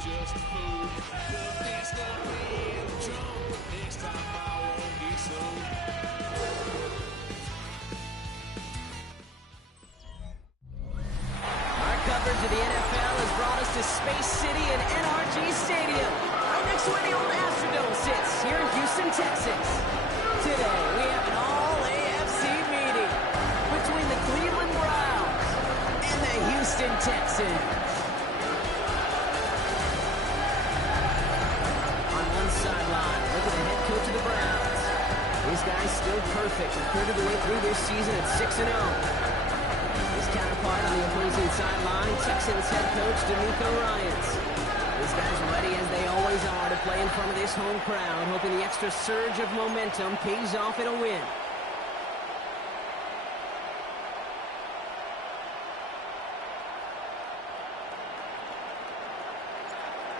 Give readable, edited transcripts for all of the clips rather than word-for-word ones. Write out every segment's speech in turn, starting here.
just a fool. But that's not me in the drum. Next time I won't be so. Our coverage of the NFL has brought us to Space City and NRG Stadium, right next to where the old Astrodome sits, here in Houston, Texas. Today, we have an all-AFC meeting between the Cleveland Browns and the Houston Texans. On one sideline, look at the head coach of the Browns. This guy's still perfect, a third of the way through this season at 6-0. His counterpart on the opposing sideline, Texans head coach DeMeco Ryans. These guys ready as they always are to play in front of this home crowd, hoping the extra surge of momentum pays off in a win.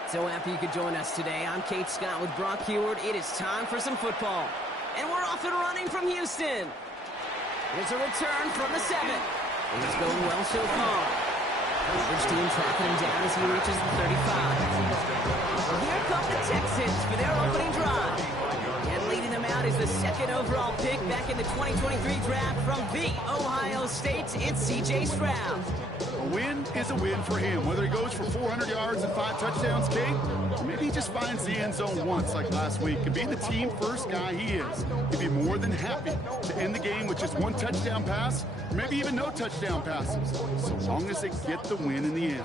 So happy you could join us today. I'm Kate Scott with Brock Heward. It is time for some football. And we're off and running from Houston. Here's a return from the 7. It's going well so far. Which team tracking him down as he reaches the 35. Well, here come the Texans for their opening drive. And leading them out is the second overall pick back in the 2023 draft from the Ohio State. It's C.J. Stroud. A win is a win for him, whether he goes for 400 yards and 5 touchdowns, Kate, or maybe he just finds the end zone once like last week. And being the team-first guy he is, he'd be more than happy to end the game with just 1 touchdown pass, or maybe even no touchdown passes, so long as they get the win in the end.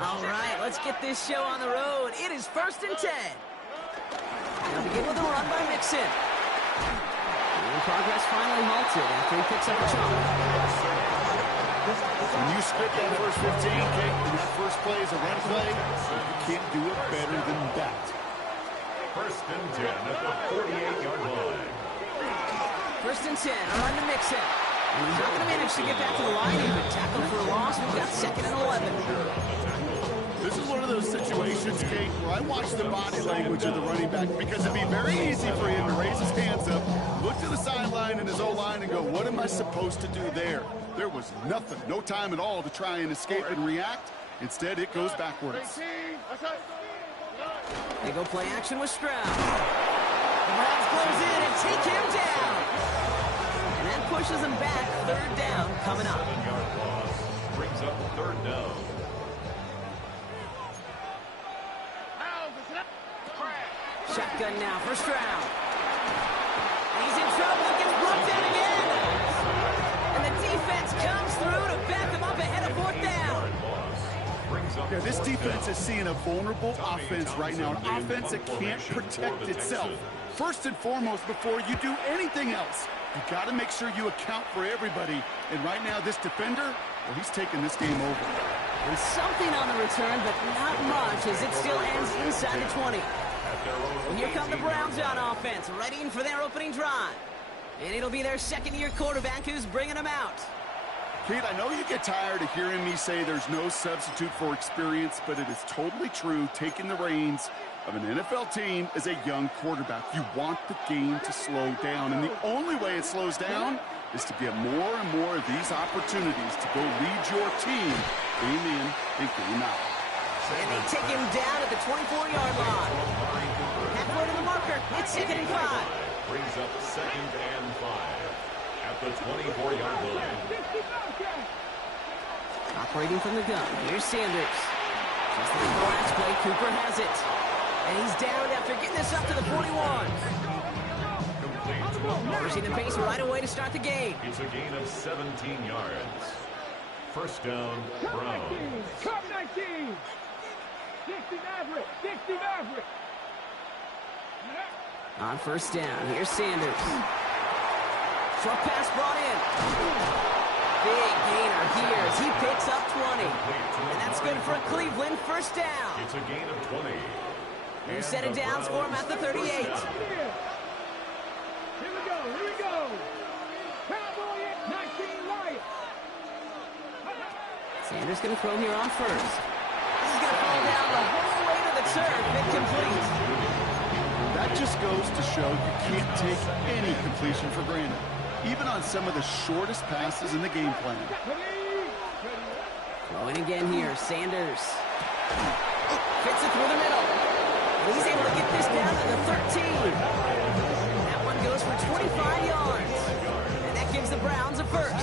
All right, let's get this show on the road. It is 1st and 10. They'll begin with a run by Mixon. And progress finally halted after he picks up a chunk. When you split that first 15, Kate, and that first play is a run play, you can't do it better than that. 1st and 10 at the 48-yard line. 1st and 10, a run to Mixon. And he's not going to manage to get back to the line even. Tackled for a loss. We've got 2nd and 11. This is one of those situations, Kate, where I watch the body language of the running back because it'd be very easy for him to raise his hands up, look to the sideline and his O-line and go, what am I supposed to do there? There was nothing, no time at all to try and escape and react. Instead, it goes backwards. They go play action with Stroud. The Browns close in and take him down. And that pushes him back. 3rd down coming up. 7-yard loss brings up 3rd down. Shotgun now for Stroud. And he's in trouble. It gets brought down again. And the defense comes through to back him up ahead of 4th down. Yeah, this defense is seeing a vulnerable offense right now, an offense that can't protect itself. First and foremost, before you do anything else, you got to make sure you account for everybody. And right now, this defender, well, he's taking this game over. There's something on the return, but not much as it still ends inside the 20. And here come the Browns on offense, readying for their opening drive. And it'll be their 2nd-year quarterback who's bringing them out. Pete, I know you get tired of hearing me say there's no substitute for experience, but it is totally true. Taking the reins of an NFL team as a young quarterback, you want the game to slow down. And the only way it slows down is to get more and more of these opportunities to go lead your team game in and game out. And they take him down at the 24-yard line. Halfway to the marker. It's 2nd and 5. Brings up 2nd and 5 at the 24-yard line. Operating from the gun. Here's Sanders. Just like the last play, Cooper has it. And he's down after getting this up to the 41. Pushing the pace right away to start the game. It's a gain of 17 yards. 1st down, Browns. Cup 19! 60 Maverick! 60 Maverick! On 1st down, here's Sanders. Short pass brought in. Big gainer here as he picks up 20. And that's good for a Cleveland 1st down. It's a gain of 20. New set of downs for him at the 38. Here we go, here we go! Cowboy 19 Lions! Sanders going to throw here on 1st. This is going to fall down the whole way to the turf. Incomplete. That just goes to show you can't take any completion for granted, even on some of the shortest passes in the game plan. Throwing again here, Sanders. 13. That one goes for 25 yards. And that gives the Browns a first.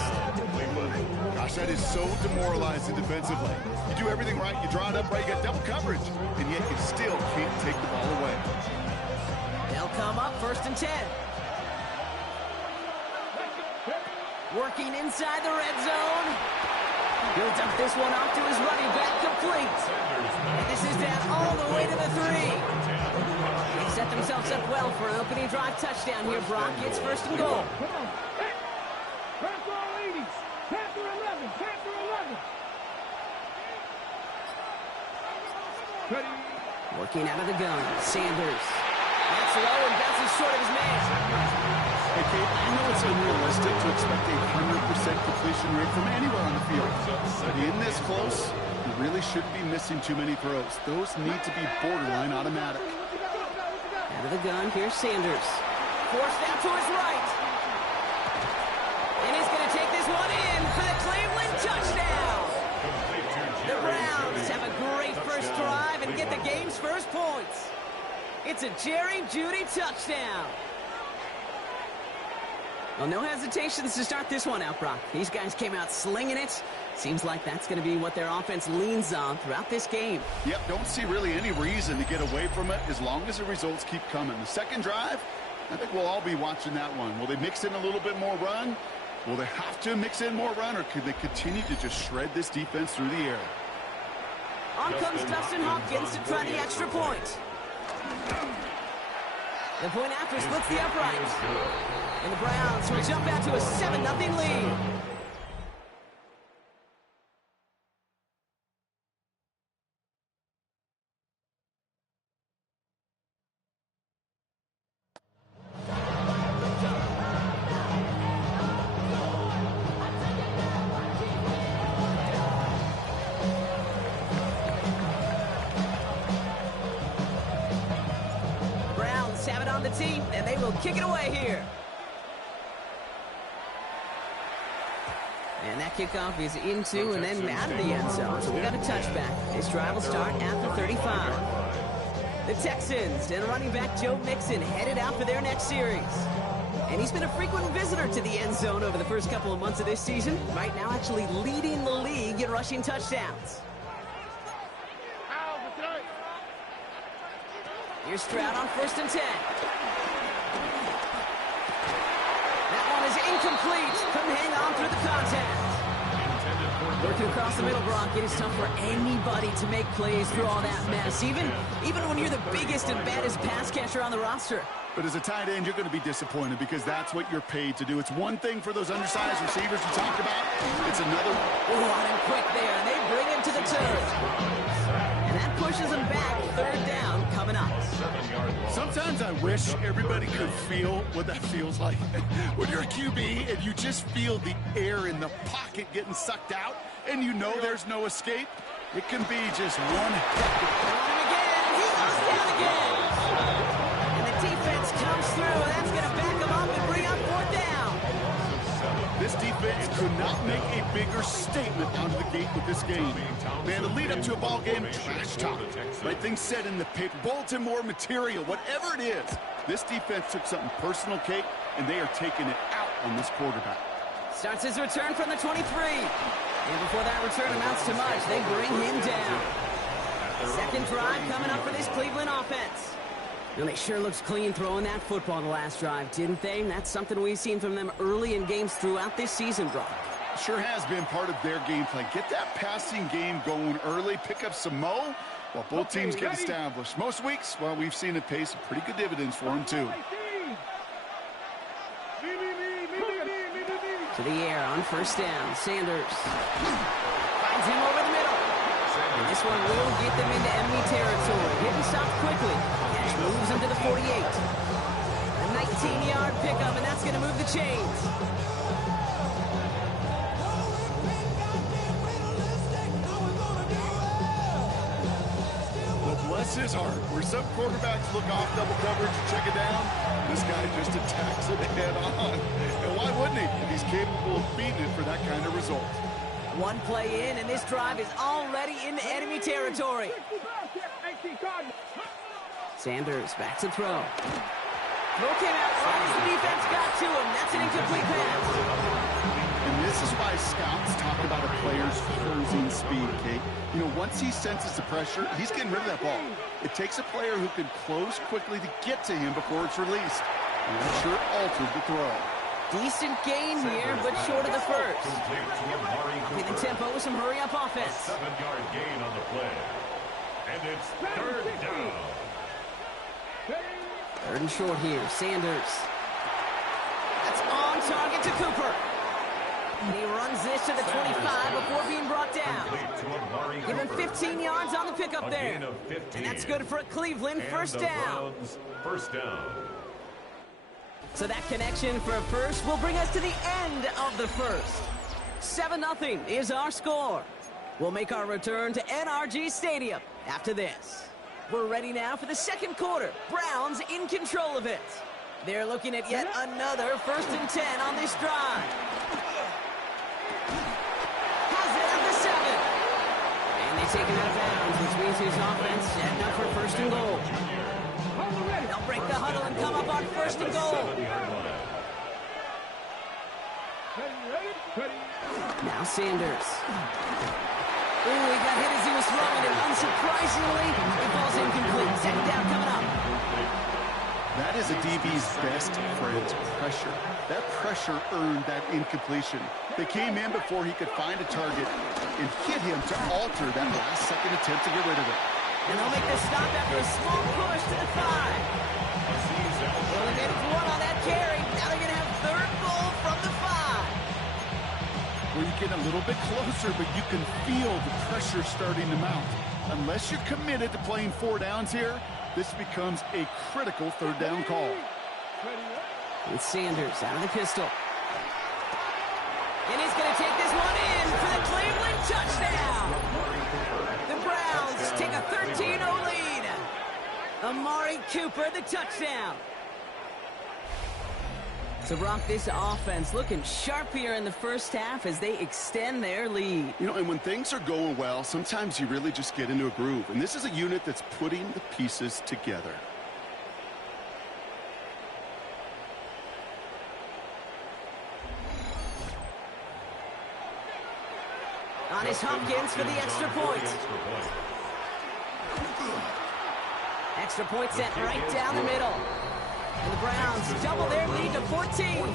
Gosh, that is so demoralizing defensively. You do everything right, you draw it up right, you got double coverage, and yet you still can't take the ball away. They'll come up 1st and 10. Working inside the red zone. He'll dump this one off to his running back, complete. And this is down all the way to the 3. They set themselves up well for an opening drive touchdown here, Brock. It's 1st and goal. Come on. Hey, Panther 80s. Panther 11. Panther 11. Ready. Working out of the gun, Sanders. That's low and bounces short of his man. Hey, Kate, I know it's unrealistic to expect a 100% completion rate from anywhere on the field. But in this close, you really shouldn't be missing too many throws. Those need to be borderline automatic. Out of the gun, here's Sanders. Forced out to his right. And he's going to take this one in for the Cleveland touchdown. The Browns have a great first drive and get the game's first points. It's a Jerry Jeudy touchdown. Well, no hesitations to start this one out, Brock. These guys came out slinging it. Seems like that's going to be what their offense leans on throughout this game. Yep, don't see really any reason to get away from it as long as the results keep coming. The second drive, I think we'll all be watching that one. Will they mix in a little bit more run? Will they have to mix in more run, or could they continue to just shred this defense through the air? On comes Dustin Hopkins to try the extra point. The point after splits the upright. And the Browns will jump out to a 7-0 lead. Browns have it on the tee, and they will kick it away here. And that kickoff is into and then out of the end zone. So we got a touchback. This drive will start at the 35. The Texans and running back Joe Mixon headed out for their next series. And he's been a frequent visitor to the end zone over the first couple of months of this season. Right now actually leading the league in rushing touchdowns. Here's Stroud on 1st and 10. That one is incomplete. Couldn't hang on through the contact. Working across the middle, Brock, it is tough for anybody to make plays through all that mess, even when you're the biggest and baddest pass catcher on the roster. But as a tight end, you're going to be disappointed because that's what you're paid to do. It's one thing for those undersized receivers you talked about. It's another. Oh, on him quick there, and they bring him to the turf. And that pushes him back. 3rd down coming up. Sometimes I wish everybody could feel what that feels like. When you're a QB and you just feel the air in the pocket getting sucked out, and you know there's no escape, it can be just one hectic. On him again. He goes down again. And the defense comes through, and that's going to back him up and bring up 4th down. This defense could not make a bigger statement out of the gate with this game. Man, the lead up to a ball game, trash talk. Right things said in the paper, bulletin board material, whatever it is. This defense took something personal, Kate, and they are taking it out on this quarterback. Starts his return from the 23. And before that return amounts to much, they bring him down. Second drive coming up for this Cleveland offense. And they sure looks clean throwing that football the last drive, didn't they? And that's something we've seen from them early in games throughout this season, Brock. Sure has been part of their game plan. Get that passing game going early, pick up some mo while both teams get established. Most weeks, well, we've seen it pay some pretty good dividends for them, too. To the air on 1st down. Sanders finds him over the middle. And this one will get them into enemy territory. Getting stopped quickly. Catch moves him to the 48. A 19-yard pickup, and that's going to move the chains. Well, bless his heart. Where some quarterbacks look off double coverage and check it down, this guy just attacks it head on. And why wouldn't he if he's capable of beating it for that kind of result? One play in, and this drive is already into enemy territory. Sanders back to throw. Throw came out right as the defense got to him. That's an incomplete pass. And this is why scouts talk about a player's closing speed, Kate. You know, once he senses the pressure, he's getting rid of that ball. It takes a player who can close quickly to get to him before it's released. And that sure altered the throw. Decent gain here, but short of the first. Upping the tempo with some hurry-up offense. 7-yard gain on the play. And it's third down. Third and short here, Sanders. That's on target to Cooper. And he runs this to the 25 before being brought down. Give him 15 yards on the pickup there. And that's good for a Cleveland first down. First down. So that connection for a first will bring us to the end of the first. 7-0 is our score. We'll make our return to NRG Stadium after this. We're ready now for the second quarter. Browns in control of it. They're looking at yet another 1st and 10 on this drive. Has it at the 7. And they take him out of bounds, which means his offense setting up for 1st and goal. They'll break the huddle and come up on 1st and goal. Now Sanders. Ooh, he got hit as he was throwing, and unsurprisingly, it falls incomplete. Second down coming up. That is a DB's best friend, pressure. That pressure earned that incompletion. They came in before he could find a target and hit him to alter that last-second attempt to get rid of it. And they'll make the stop after a small push to the 5. They only made it to 1 on that carry. Now they're going to have 3rd goal from the 5. Where you get a little bit closer, but you can feel the pressure starting to mount. Unless you're committed to playing 4 downs here, this becomes a critical 3rd down call. It's Sanders out of the pistol. And he's going to take this one in for the Cleveland touchdown. The Browns take a 13-0 lead. Amari Cooper, the touchdown. So, Brock, this offense looking sharp here in the first half as they extend their lead. You know, and when things are going well, sometimes you really just get into a groove. And this is a unit that's putting the pieces together. On his Hopkins for the extra point. Extra point sent right down the middle. And the Browns double their lead to 14.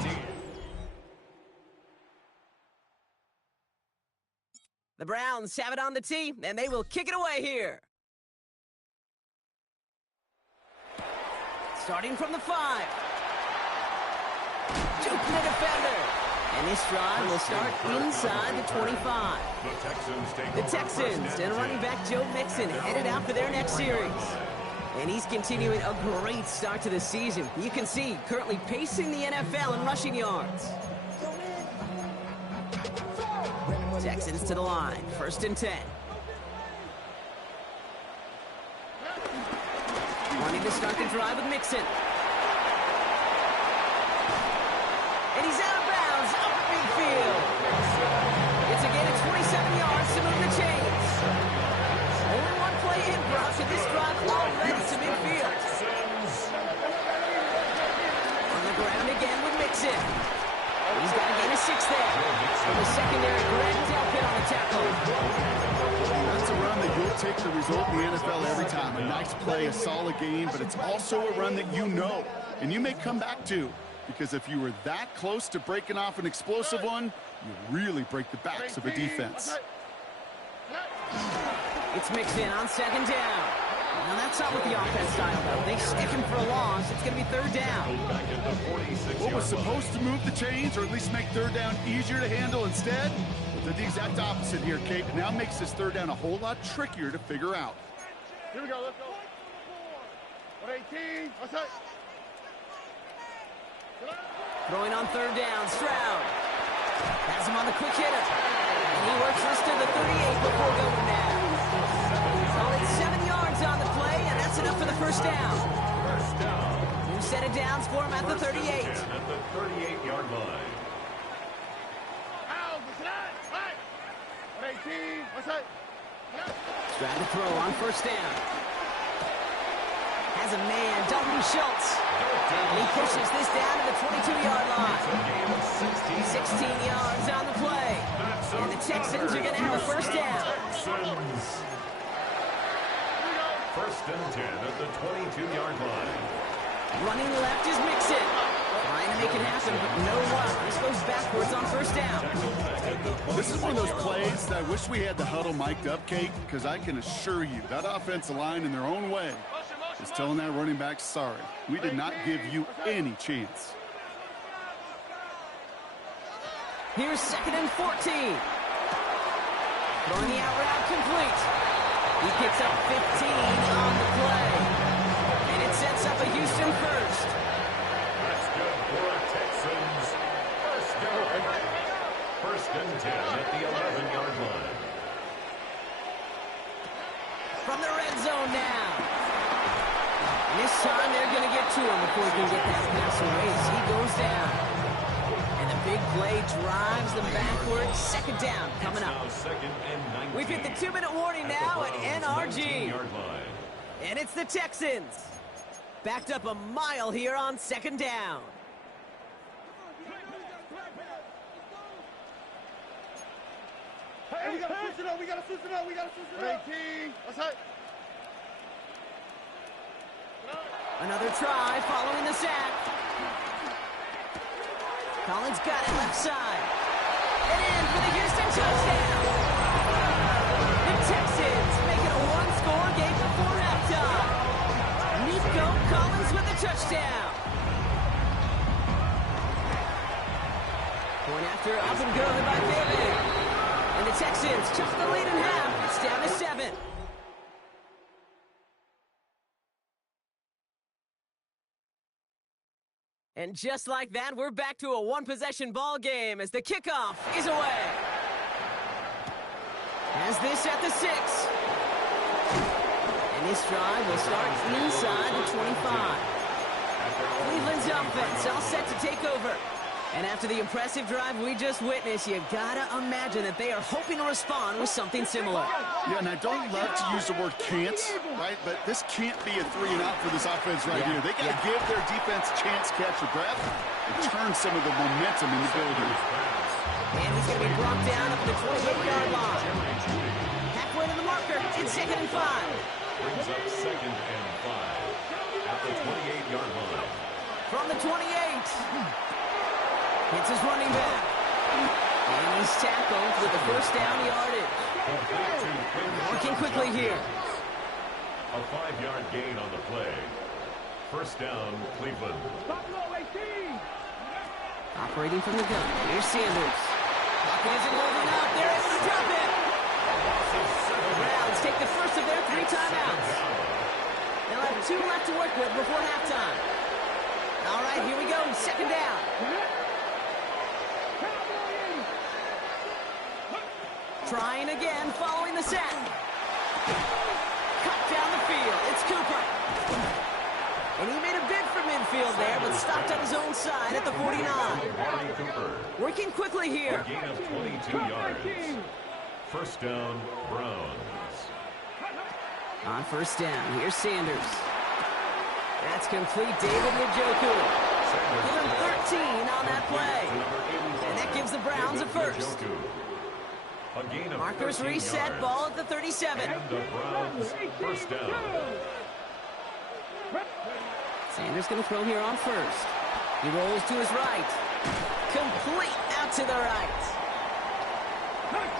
The Browns have it on the tee, and they will kick it away here. Starting from the 5. Juking the defender. And this drive will start inside the 25. The Texans and running back Joe Mixon headed out for their next series. And he's continuing a great start to the season. You can see currently pacing the NFL in rushing yards. Texans to the line. 1st and 10. Wanting to start the drive with Mixon. And he's out of bounds up the midfield. It's a gain of 27 yards to move the chains. Only one play in, Brock, and this drive already to midfield. On the ground again with Mixon. He's got a gain of 6 there. From the secondary, Greg Delpit on the tackle. That's a run that you'll take the result in the NFL every time. A nice play, a solid game, but it's also a run that you know, and you may come back to. Because if you were that close to breaking off an explosive one, you really break the backs of a defense. It's Mixon on 2nd down. Now that's not what the offense style, though. They stick him for a loss. It's going to be 3rd down. What was supposed to move the chains, or at least make 3rd down easier to handle instead, did the exact opposite here, Kate. It now makes this 3rd down a whole lot trickier to figure out. Here we go, let's go. 118, what's that? Throwing on 3rd down, Stroud. Has him on the quick hitter. And he works this to the 38 before going down. Solid 7 yards on the play, and that's enough for the 1st down. New set of downs for him at the 38. At the 38-yard line. Stroud to throw on 1st down. Has a man, Dalton Schultz. And he pushes this down to the 22-yard line. 16 yards on the play. And the Texans are going to have a first down. First and 10 at the 22-yard line. Running left is Mixon. Trying to make it happen, but no luck. This goes backwards on first down. This is one of those plays that I wish we had the huddle mic'd up, Kate, because I can assure you that offensive line in their own way is telling that running back, sorry, we did not give you any chance. Here's 2nd and 14. Throwing the out route complete. He picks up 15 on the play. And it sets up a Houston first. That's good for the Texans. First down. First and 10 at the 11-yard line. From the red zone now. And this time they're going to get to him before he can get that pass away as he goes down. And the big play drives them backwards. Second down coming up. We've hit the 2-minute warning now at NRG. And it's the Texans. Backed up a mile here on second down. Hey, we gotta switch it up. We gotta switch it up. We gotta switch it up. What's that? Another try following the sack. Collins got it left side. And in for the Houston touchdown. The Texans make it a one-score game before halftime. Nico Collins with the touchdown. Point after up and good by David. And the Texans took the lead in half. It's down to 7. And just like that, we're back to a one-possession ball game as the kickoff is away. As this at the 6. And this drive will start inside the 25. Cleveland's offense all set to take over. And after the impressive drive we just witnessed, you gotta imagine that they are hoping to respond with something similar. Yeah, and I don't love to use the word can't, right? But this can't be a 3-and-out for this offense right here. They gotta give their defense a chance to catch their breath and turn some of the momentum in the building. And he's gonna be brought down up to the 28-yard line. Halfway to the marker, it's 2nd and 5. Brings up 2nd and 5 at the 28-yard line. From the 28. It's his running back. And he's tackled with the first down yardage. Working quickly here. A 5-yard gain on the play. First down, Cleveland. Operating from the gun. Here's Sanders. Pocket isn't holding up. They're able to drop it. The Browns take the first of their 3 timeouts. They'll have 2 left to work with before halftime. All right, here we go. Second down. Trying again following the sack. Cut down the field. It's Cooper. And he made a bid for midfield there, but stopped on his own side at the 49. Working quickly here. A gain of 22 yards. First down, Browns. On first down, here's Sanders. That's complete. David Njoku. Give him 13 on that play. And that gives the Browns a first. A gain of Markers 13 reset, yards. ball at the 37. And the Browns first down. Sanders going to throw here on first. He rolls to his right. Complete out to the right.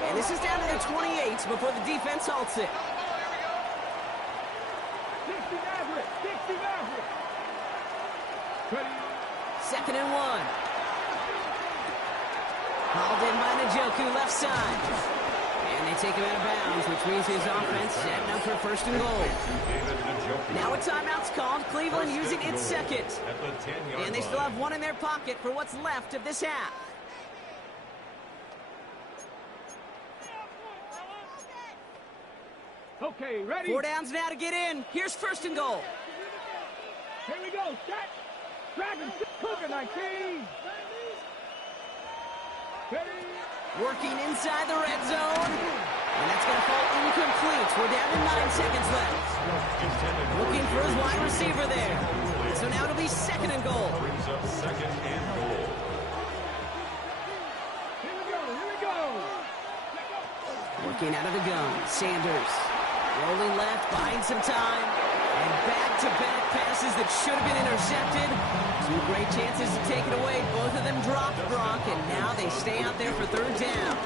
And this is down to the 28 before the defense halts it. 2nd and 1. Hauled in by Njoku, left side. And they take him out of bounds, which means his offense setting up for first and goal. Now a timeout's called. Cleveland using its second. And they still have 1 in their pocket for what's left of this half. Okay, ready? 4 downs now to get in. Here's first and goal. Here we go. Set. Dragon. Cougar 19. Ready? Working inside the red zone. And that's going to fall incomplete. We're down to 9 seconds left. Looking for his wide receiver there. So now it'll be second and goal. Brings up second and goal. Here we go. Working out of the gun, Sanders. Rolling left, buying some time. And back-to-back passes that should have been intercepted. Two great chances to take it away. Both of them dropped, Brock, and now they stay out there for third down.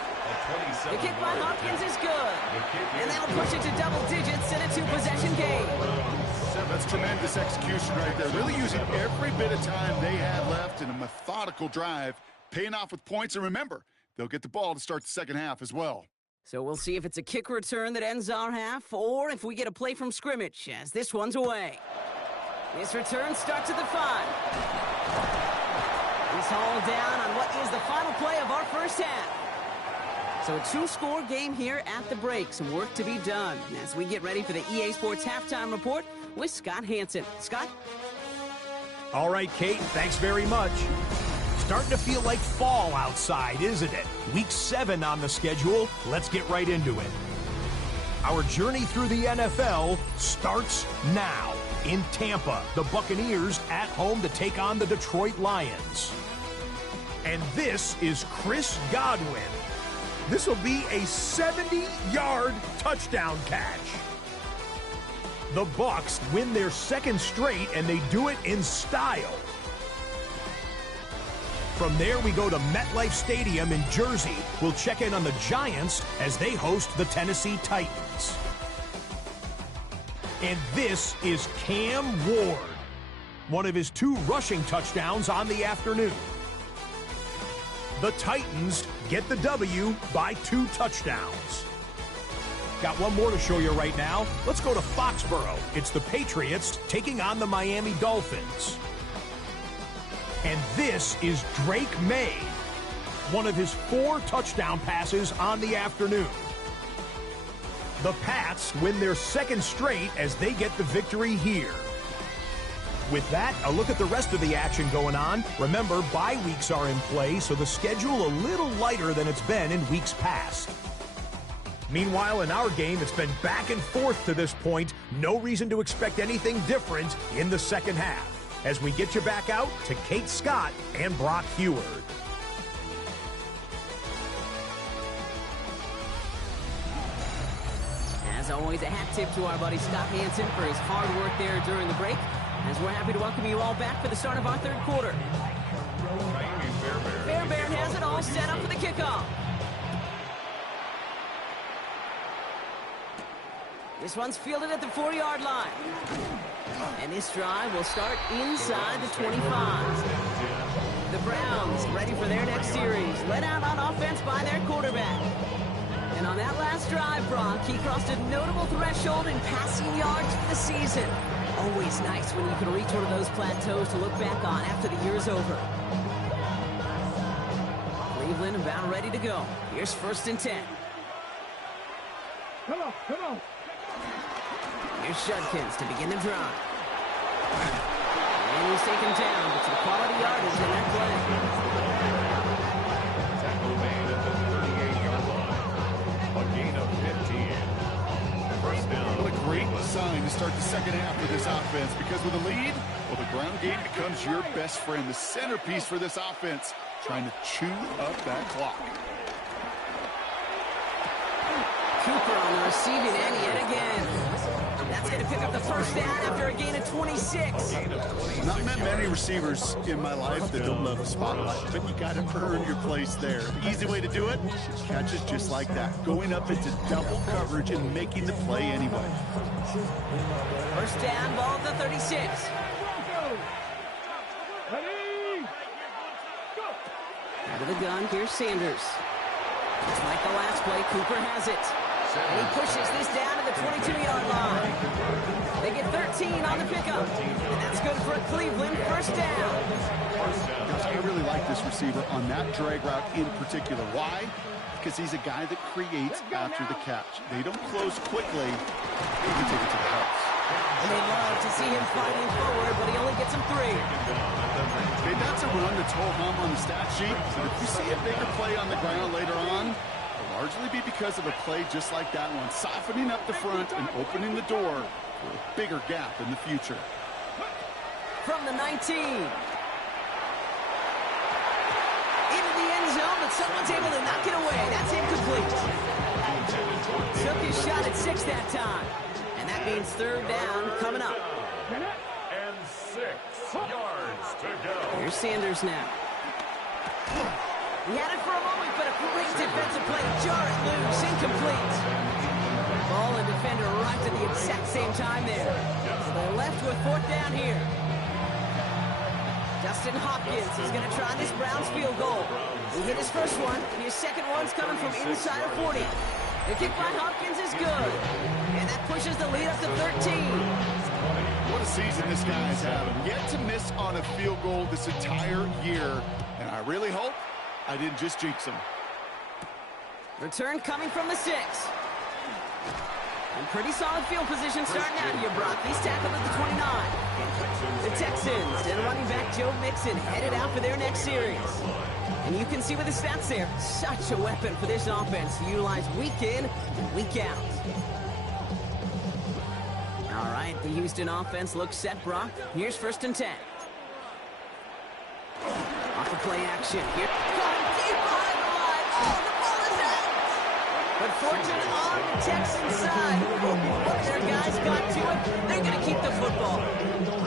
The kick by Hopkins is good. And that'll push it to double digits in a two-possession game. That's tremendous execution right there. Really using every bit of time they had left in a methodical drive, paying off with points. And remember, they'll get the ball to start the second half as well. So we'll see if it's a kick return that ends our half, or if we get a play from scrimmage, as this one's away. This return starts at the 5. He's hauled down on what is the final play of our first half. So a 2-score game here at the break. Some work to be done as we get ready for the EA Sports Halftime Report with Scott Hansen. Scott? All right, Kate, thanks very much. Starting to feel like fall outside, isn't it? Week 7 on the schedule. Let's get right into it. Our journey through the NFL starts now. In Tampa, the Buccaneers at home to take on the Detroit Lions. And this is Chris Godwin. This will be a 70-yard touchdown catch. The Bucs win their second straight, and they do it in style. From there, we go to MetLife Stadium in Jersey. We'll check in on the Giants as they host the Tennessee Titans. And this is Cam Ward, one of his 2 rushing touchdowns on the afternoon. The Titans get the W by 2 touchdowns. Got one more to show you right now. Let's go to Foxborough. It's the Patriots taking on the Miami Dolphins. And this is Drake May, one of his 4 touchdown passes on the afternoon. The Pats win their second straight as they get the victory here. With that, a look at the rest of the action going on. Remember, bye weeks are in play, so the schedule a little lighter than it's been in weeks past. Meanwhile, in our game, it's been back and forth to this point. No reason to expect anything different in the second half. As we get you back out to Kate Scott and Brock Heward. As always, a hat tip to our buddy Scott Hansen for his hard work there during the break, as we're happy to welcome you all back for the start of our third quarter. Fairbairn has it all set up for the kickoff. This one's fielded at the 4-yard line. And this drive will start inside the 25. The Browns ready for their next series, led out on offense by their quarterback. And on that last drive, Brock, he crossed a notable threshold in passing yards for the season. Always nice when you can reach one of those plateaus to look back on after the year's over. Cleveland about ready to go. Here's 1st and 10. Come on. Here's Judkins to begin the drive. And he's taken down, but some quality yardage in that play. Tackle made at the 38-yard line. A gain of 15. First down. What a great sign to start the second half for this offense, because with a lead, well, the ground game becomes your best friend, the centerpiece for this offense, trying to chew up that clock. Cooper on the receiving end yet again. That's going to pick up the first down after a gain of 26. Not met many receivers in my life that don't love the spotlight, but you got to earn your place there. The easy way to do it, catches just like that, going up into double coverage and making the play anyway. First down, ball at the 36. Ready? Go! Out of the gun, here's Sanders. Just like the last play, Cooper has it. And he pushes this down to the 22-yard line. They get 13 on the pickup. And that's good for Cleveland. First down. I really like this receiver on that drag route in particular. Why? Because he's a guy that creates after the catch. They don't close quickly. He can take it to the house. And they love to see him fighting forward, but he only gets him 3. Okay, that's a run that's whole hum on the stat sheet. But if you see a bigger play on the ground later on, it'll largely be because of a play just like that one, softening up the front and opening the door for a bigger gap in the future. From the 19. Into the end zone, but someone's able to knock it away. That's incomplete. Took his shot at 6 that time. And that means third down coming up. And 6 yards to go. Here's Sanders now. He had it for a moment, but a great defensive play to jar it loose. Incomplete. Ball and defender arrived at the exact same time there. So they're left with fourth down here. Justin Hopkins is going to try this Browns field goal. He hit his first one. His second one's coming from inside of 40. The kick by Hopkins is good. And that pushes the lead up to 13. What a season this guy is having. Yet to miss on a field goal this entire year. And I really hope I didn't just jinx him. Return coming from the 6. And pretty solid field position starting out here, Brock. He's tackled at the 29. The Texans and running back Joe Mixon headed out for their next series. And you can see with the stats there, such a weapon for this offense to utilize week in and week out. All right, the Houston offense looks set, Brock. Here's 1st and 10. Off the play action. Here, going deep behind the line. Oh, the ball is out! But fortune on the Texans side. Their guys got to it. They're going to keep the football.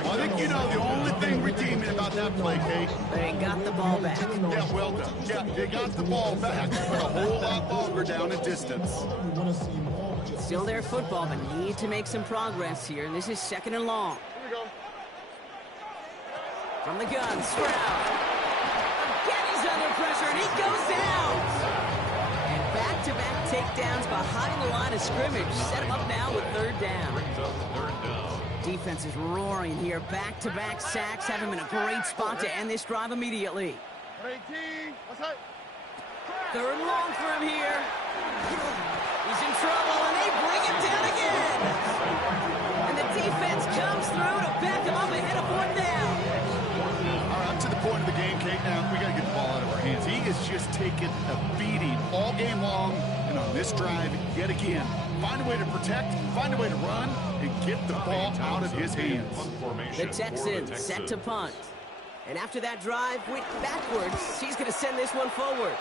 Well, I think you know the only thing redeeming about that play, Kate. They got the ball back. Yeah, well done. Yeah, they got the ball back, but a whole lot longer down in distance. Still their football, but need to make some progress here. This is 2nd and long. From the gun, Stroud. Again, he's under pressure, and he goes down. And back-to-back takedowns behind the line of scrimmage. Set him up now with 3rd down. Defense is roaring here. Back-to-back sacks have him in a great spot to end this drive immediately. 3rd and long for him here. He's in trouble, and they bring him down again. And the defense comes through to back him up ahead of 4th down. All right, up to the point of the game, Kate. Now, we got to get the ball out of our hands. He has just taken a beating all game long, and on this drive, yet again, find a way to protect, find a way to run, and get the ball out of his hands. The Texans set to punt. And after that drive went backwards, he's going to send this one forward.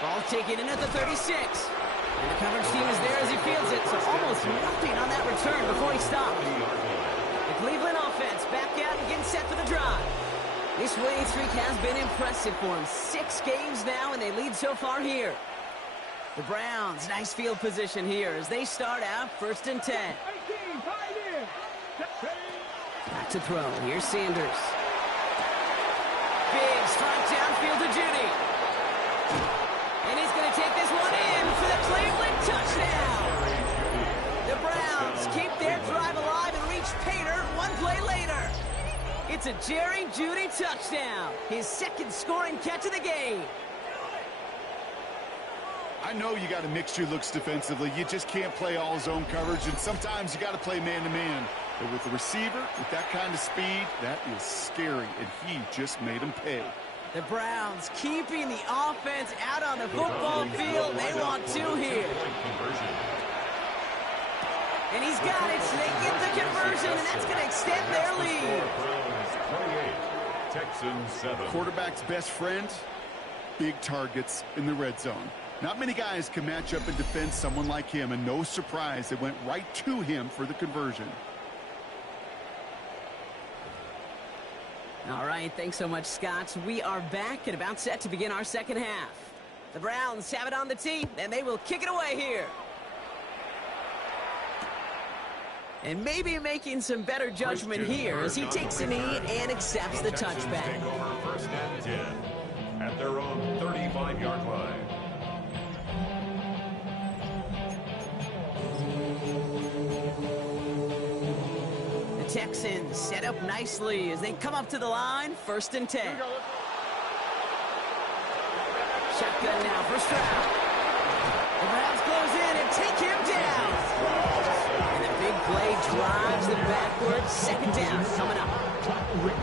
Ball taken in at the 36. And the coverage team is there as he fields it, so almost nothing on that return before he stopped. The Cleveland offense back out and getting set for the drive. This winning streak has been impressive for him. 6 games now, and they lead so far here. The Browns, nice field position here as they start out 1st and 10. Back to throw. Here's Sanders. Big strike downfield to Judy. And he's going to take this one in for the Cleveland touchdown. The Browns keep their drive alive and reach Pater 1 play later. It's a Jerry Jeudy touchdown. His 2nd scoring catch of the game. I know you got to mix your looks defensively. You just can't play all zone coverage, and sometimes you got to play man-to-man. But with the receiver, with that kind of speed, that is scary, and he just made him pay. The Browns keeping the offense out on the football field. They want 2 here. And he's got it, so they get the conversion, and that's going to extend their lead. Texans 7. Quarterback's best friend, big targets in the red zone. Not many guys can match up and defend someone like him, and no surprise, they went right to him for the conversion. All right, thanks so much, Scott. We are back and about set to begin our 2nd half. The Browns have it on the tee, and they will kick it away here. And maybe making some better judgment here as he takes a knee and accepts the touchback. Take over 1st and 10 at their own 35-yard line. Texans set up nicely as they come up to the line, 1st and 10. Shotgun now for Stroud. The Browns close in and take him down. And the big play drives them backwards. 2nd down coming up.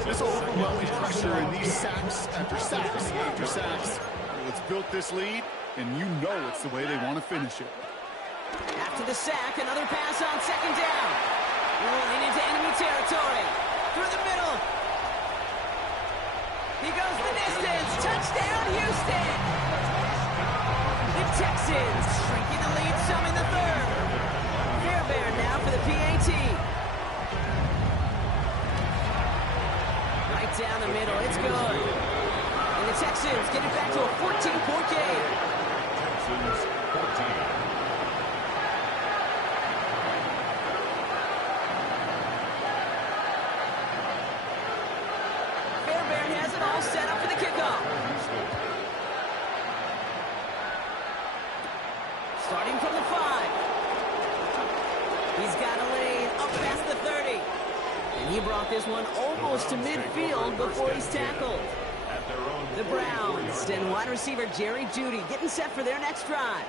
This overwhelming pressure and these sacks after sacks after sacks. It's built this lead, and you know it's the way they want to finish it. To the sack, another pass on second down. Rolling into enemy territory. Through the middle. He goes the distance. Touchdown, Houston. The Texans shrinking the lead some in the third. Fairbairn now for the PAT. Right down the middle. It's good. And the Texans get it back to a 14-point game. Texans 14. Fairbairn has it all set up for the kickoff. Starting from the 5. He's got a lane up past the 30. And he brought this one almost to midfield before he's tackled. The Browns and wide receiver Jerry Jeudy getting set for their next drive.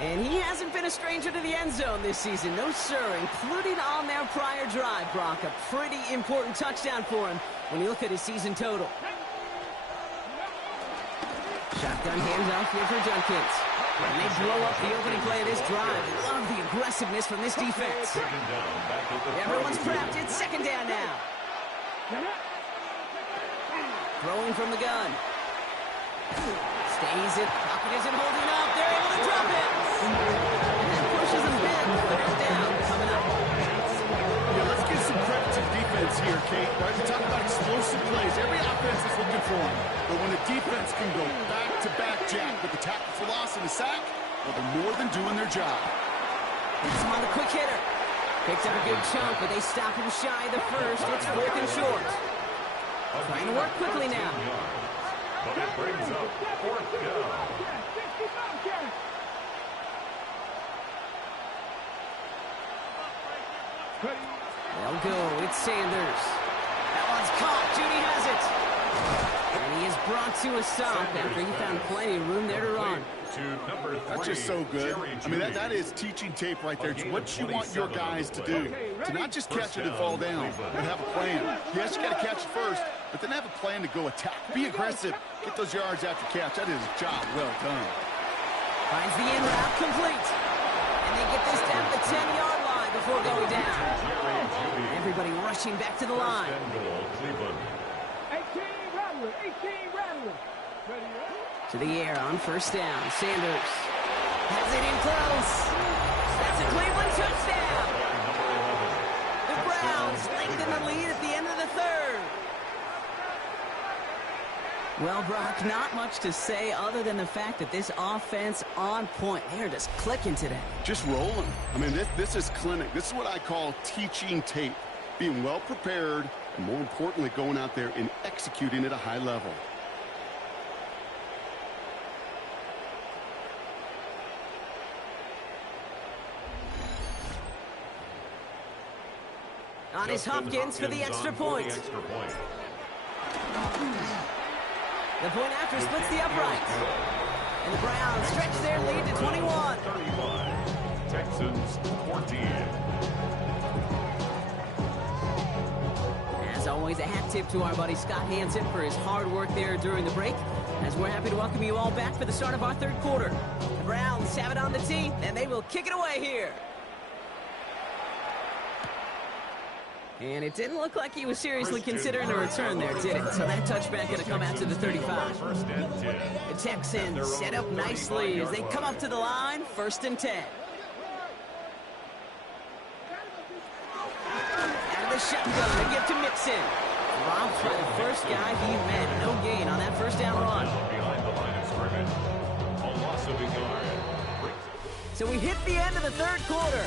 And he hasn't been a stranger to the end zone this season. No, sir, including on their prior drive, Brock. A pretty important touchdown for him when you look at his season total. Shotgun handoff here for Junkins. And they blow up the opening play of this drive. Love the aggressiveness from this defense. Everyone's prepped. It's second down now. Throwing from the gun. Stays it. Pocket isn't holding up. They're able to drop it. And that pushes them back. Third down coming up. Yeah, let's give some credit to the defense here, Kate. Right? We talk about explosive plays. Every offense is looking for them. But when the defense can go back-to-back jack with the tackle for loss and a sack, well, they're more than doing their job. He's on the quick hitter. Picks up a good chunk, but they stop him shy of the first. It's fourth and short. Trying to work quickly now. But it brings up fourth down. They'll go. It's Sanders. That one's caught. Jeudy has it. And he is brought to a stop after he found plenty of room there to run. To number 3, That's just so good. I mean, that is teaching tape right there. It's what you want your guys to do. To not just catch it and fall down, but have a plan. Yes, you got to catch it first, but then have a plan to go attack. Be aggressive. Get those yards after catch. That is a job well done. Finds the in route complete. And they get this down to the 10-yard line before going down. Everybody rushing back to the line. 18 Rattler. To the air on first down. Sanders has it in close. That's a Cleveland touchdown. The Browns lengthen the lead at the end of the third. Well, Brock, not much to say other than the fact that this offense on point. They're just clicking today. Just rolling. I mean, this is clinic. This is what I call teaching tape. Being well prepared, and more importantly, going out there and executing at a high level. On his Hopkins for the extra point. The point after splits the uprights. And the Browns stretch their lead to 21. 35. Texans 14. As always, a hat tip to our buddy Scott Hansen for his hard work there during the break, as we're happy to welcome you all back for the start of our third quarter. The Browns have it on the tee, and they will kick it away here. And it didn't look like he was seriously considering a return there, did it? So that touchback going to come out to the 35. The Texans set up nicely as they come up to the line, 1st and 10. Out of the shotgun, they give to Mixon. Robbed by the first guy he met. No gain on that first down run. Behind the line of scrimmage. A loss of a yard. So we hit the end of the third quarter.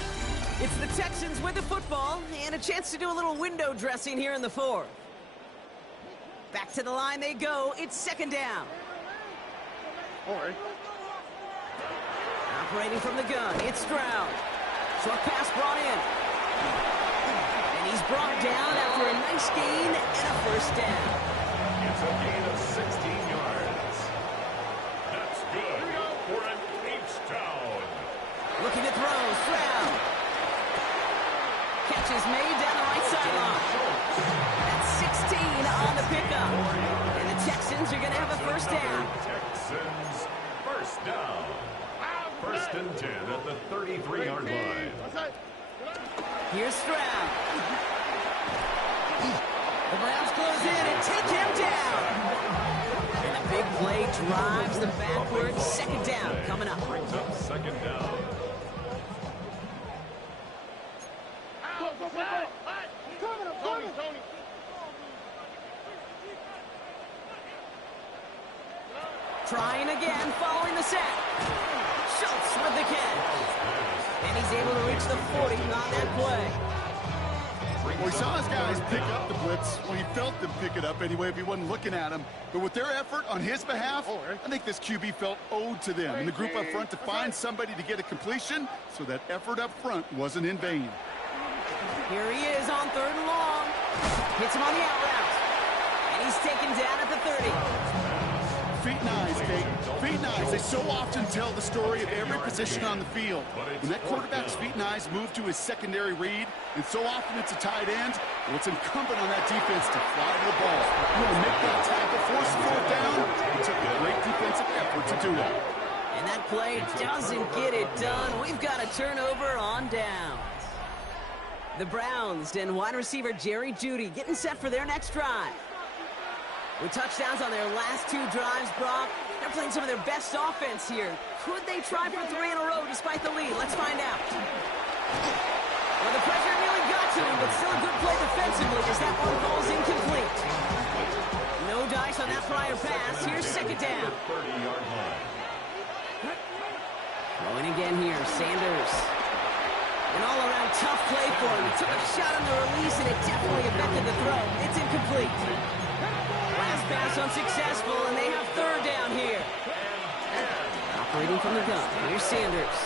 It's the Texans with the football and a chance to do a little window dressing here in the fourth. Back to the line they go. It's second down. Operating from the gun, it's Stroud. Short pass brought in. And he's brought down after a nice gain and a first down. It's a gain of 16 yards. That's good for an H-down. Looking to throw, Stroud. Catch is made down the right sideline. That's 16 on the pickup. And the Texans are going to have a first down. Texans first down. First and 10 at the 33-yard line. Here's Stroud. The Browns close in and take him down. And a big play drives them backwards. Second down coming up. Brings up second down. Trying again, following the sack. Schultz with the catch. And he's able to reach the 40 on that play. Well, he saw his guys pick up the blitz. Well, he felt them pick it up anyway if he wasn't looking at him. But with their effort on his behalf, I think this QB felt owed to them and the group up front to find somebody to get a completion, so that effort up front wasn't in vain. Here he is on 3rd and long. Hits him on the out route. And he's taken down at the 30. Feet and eyes, Kate. Feet and eyes. They so often tell the story of every position on the field. When that quarterback's feet and eyes move to his secondary read, and so often it's a tight end, well, it's incumbent on that defense to fly to the ball. You want to make that tackle, force the 4th down. It took a great defensive effort to do it. And that play doesn't get it done. We've got a turnover on downs. The Browns and wide receiver Jerry Jeudy getting set for their next drive. With touchdowns on their last 2 drives, Brock, they're playing some of their best offense here. Could they try for 3 in a row despite the lead? Let's find out. Well, the pressure really got to him, but still a good play defensively as that one falls incomplete. No dice on that prior pass. Here's second down. 30-yard line. Throwing again here, Sanders. An all-around tough play for him. He took a shot on the release, and it definitely affected the throw. It's incomplete. Last pass unsuccessful, and they have 3rd down here. Operating from the gun, here's Sanders.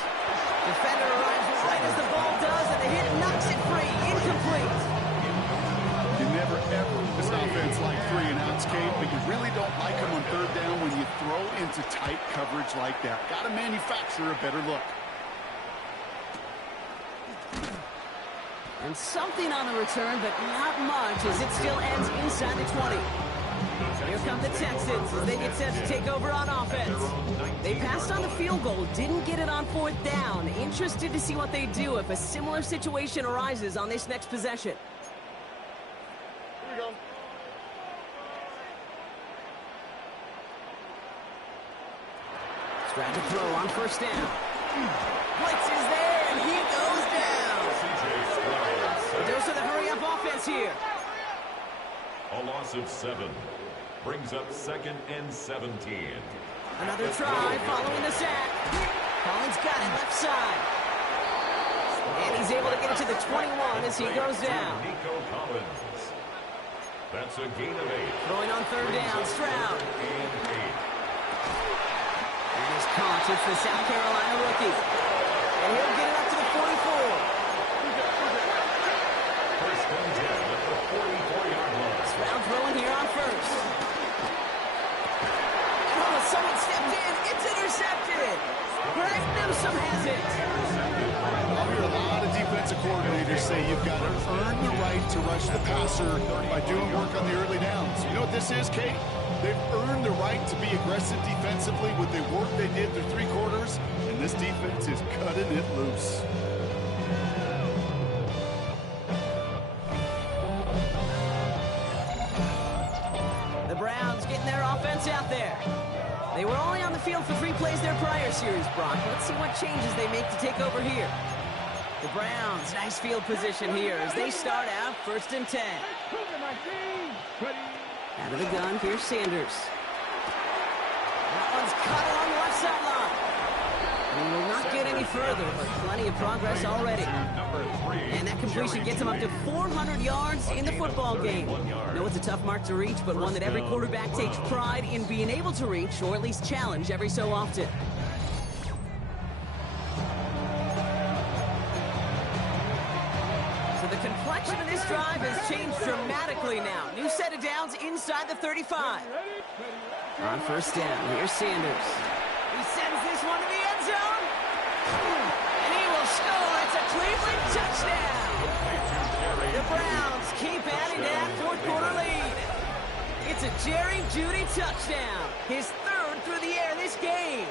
Defender arrives right as the ball does, and the hit knocks it free. Incomplete. You never, ever this offense like 3 and outs, Kate, but you really don't like them on 3rd down when you throw into tight coverage like that. Got to manufacture a better look. And something on the return, but not much, as it still ends inside the 20. Here come the Texans as they get set to take over on offense. They passed on the field goal, didn't get it on 4th down. Interested to see what they do if a similar situation arises on this next possession. Here we go. Stroud to throw on 1st down. Blitz is there, and he goes down. Those are the hurry-up offense here. A loss of 7. Brings up 2nd and 17. Another try following the sack. Collins got it left side. And he's able to get it to the 21 as he goes down. Nico Collins. That's a gain of 8. Throwing on 3rd down, Stroud. And 8. And he's caught. It's the South Carolina rookie. And he'll get it up to the 44. First and 10 at the 44-yard line. Stroud throwing here on 1st. Oh, someone stepped in. It's intercepted. Greg Newsome has it. I'll hear a lot of defensive coordinators say you've got to earn the right to rush the passer by doing work on the early downs. You know what this is, Kate? They've earned the right to be aggressive defensively with the work they did through 3 quarters, and this defense is cutting it loose. The Browns getting their offense out there. They were only on the field for 3 plays their prior series, Brock. Let's see what changes they make to take over here. The Browns, nice field position here as they start out 1st and 10. Out of the gun, here's Sanders. That one's cut along the left sideline. And will not get any further, but plenty of progress already. And that completion gets him up to 400 yards in the football game. I know it's a tough mark to reach, but one that every quarterback takes pride in being able to reach, or at least challenge every so often. So the complexion of this drive has changed dramatically now. New set of downs inside the 35. On 1st down, here's Sanders. He sends this one to the end zone. And he will score. It's a Cleveland touchdown. The Browns keep adding to that 4th quarter lead. It's a Jerry Jeudy touchdown. His 3rd through the air this game.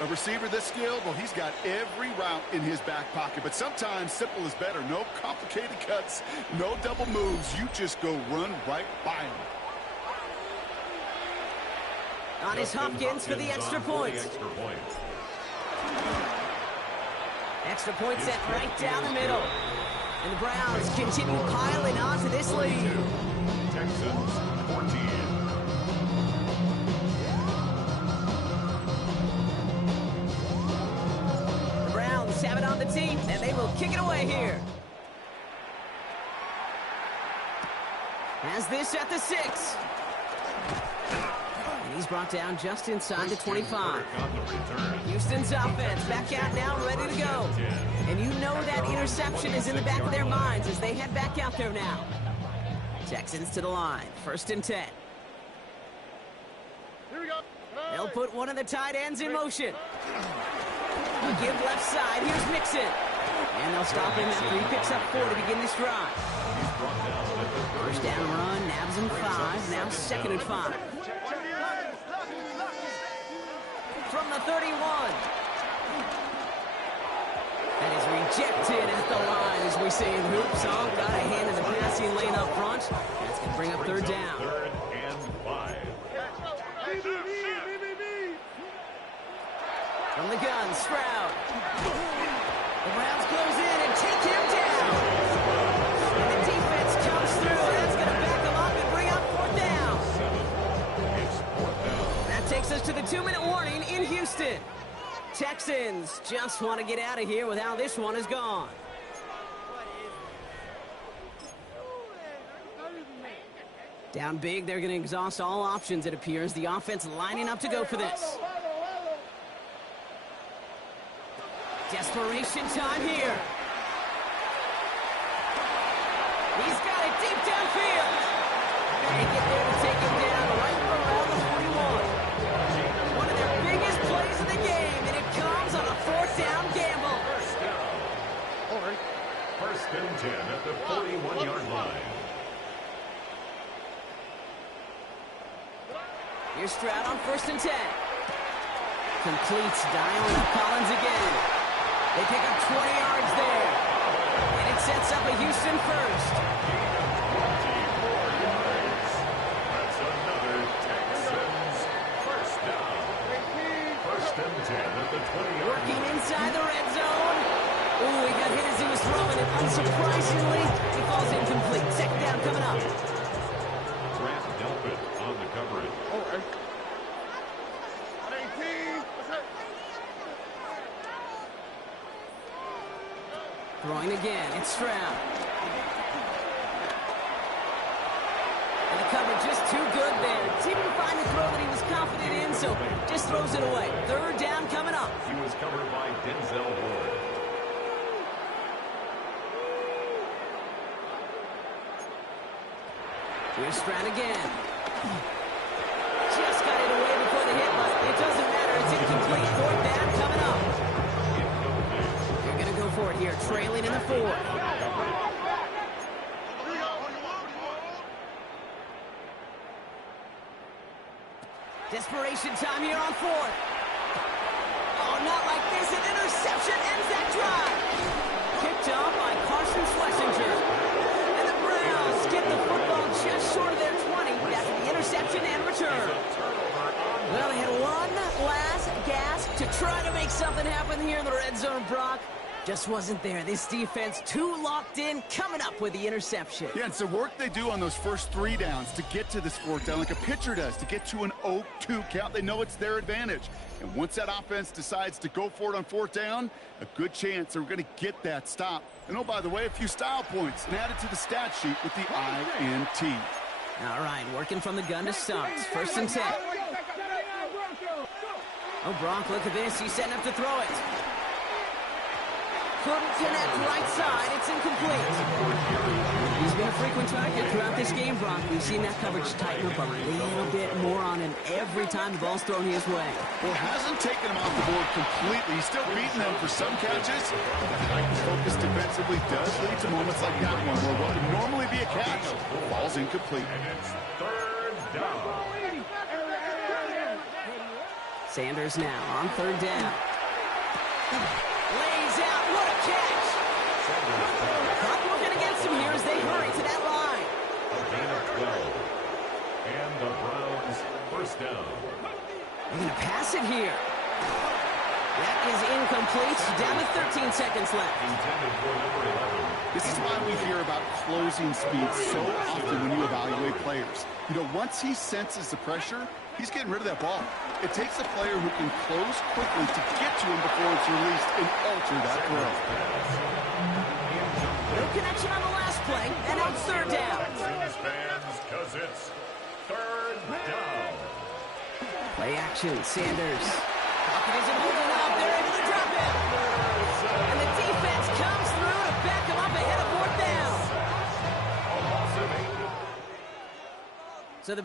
A receiver this skilled, well, he's got every route in his back pocket. But sometimes simple is better. No complicated cuts, no double moves. You just go run right by him. On his Hopkins for the extra point. Extra point set right down the middle. And the Browns continue piling on to this lead. Texans 14. The Browns have it on the team, and they will kick it away here. Has this at the 6. And he's brought down just inside the 25. Houston's offense back out now, ready to go. And you know that interception is in the back of their minds as they head back out there now. Texans to the line, 1st and 10. Here we go. They'll put one of the tight ends in motion. A give left side, here's Mixon. And they'll stop him after he picks up 4 to begin this drive. First down run, nabs him 5, now 2nd and 5. From the 31. That is rejected at the line, as we say in hoops. All got a hand in the passing lane up front. That's going to bring up 3rd down. 3rd and 5. From the gun, Stroud. The Browns close in and take him down. And the defense comes through. That's going to back him up and bring up 4th down. It's 4th down. That takes us to the 2-minute warning in Houston. Texans just want to get out of here with how this one is gone. Down big, they're going to exhaust all options, it appears. The offense lining up to go for this. Desperation time here. He's got it deep downfield. They get there to take him down right around the 41. One of their biggest plays of the game, and it comes on a 4th down gamble. 1st and 10 at the 41-yard line. Here's Stroud on 1st and 10. Completes, dialing up Collins again. They pick up 20 yards there. And it sets up a Houston first. That's another Texans 1st down. 1st and 10 at the 20-yard Working line. inside the red zone. Ooh, he got hit as he was throwing it. Unsurprisingly, he falls incomplete. 2nd down coming up. Grant Delpit on the coverage. Throwing again, it's Stroud. And the cover just too good there. Didn't find the throw that he was confident in, so just throws it away. 3rd down coming up. He was covered by Denzel Ward. Here's Stroud again. Just got it away before the hit, but it doesn't matter. It's incomplete. 4th down coming up. They're going to go for it here, trailing in the 4th. Desperation time here on 4th. Oh, not like this. An interception ends that drive. Kicked off by Carson Schlesinger. And the Browns get the football just short of their 20. That's the interception and return. Well, they had one last gasp to try to make something happen here in the red zone, Brock. Just wasn't there. This defense too locked in, coming up with the interception. Yeah, it's the work they do on those first 3 downs to get to this 4th down, like a pitcher does, to get to an 0-2 count. They know it's their advantage. And once that offense decides to go for it on 4th down, a good chance they're going to get that stop. And oh, by the way, a few style points and added to the stat sheet with the INT. All right, working from the gun to start. 1st and 10. Oh, Brock, look at this. He's setting up to throw it. Couldn't connect right side. It's incomplete. He's been a frequent target throughout this game, Brock. We've seen that coverage tighten up a little bit more on him every time the ball's thrown his way. Well, hasn't taken him off the board completely. He's still beating them for some catches. The Titans' focus defensively does lead to moments like that one, where what would normally be a catch falls incomplete. And it's 3rd down. Sanders now on third down. Lays out. What a catch. Clock working against him here as they hurry to that line. A gain of 12. And the Browns first down. They're going to pass it here. That is incomplete. Down to 13 seconds left. Intended for number 11. This is why we hear about closing speed so often when you evaluate players. You know, once he senses the pressure, he's getting rid of that ball. It takes a player who can close quickly to get to him before it's released and alter that throw. No connection on the last play, and now it's third down. Texans fans, because it's third down. Play action, Sanders. Pocket isn't holding up. They're able to drop it. And the defense comes through to back him up ahead of fourth down. A loss of 8. So the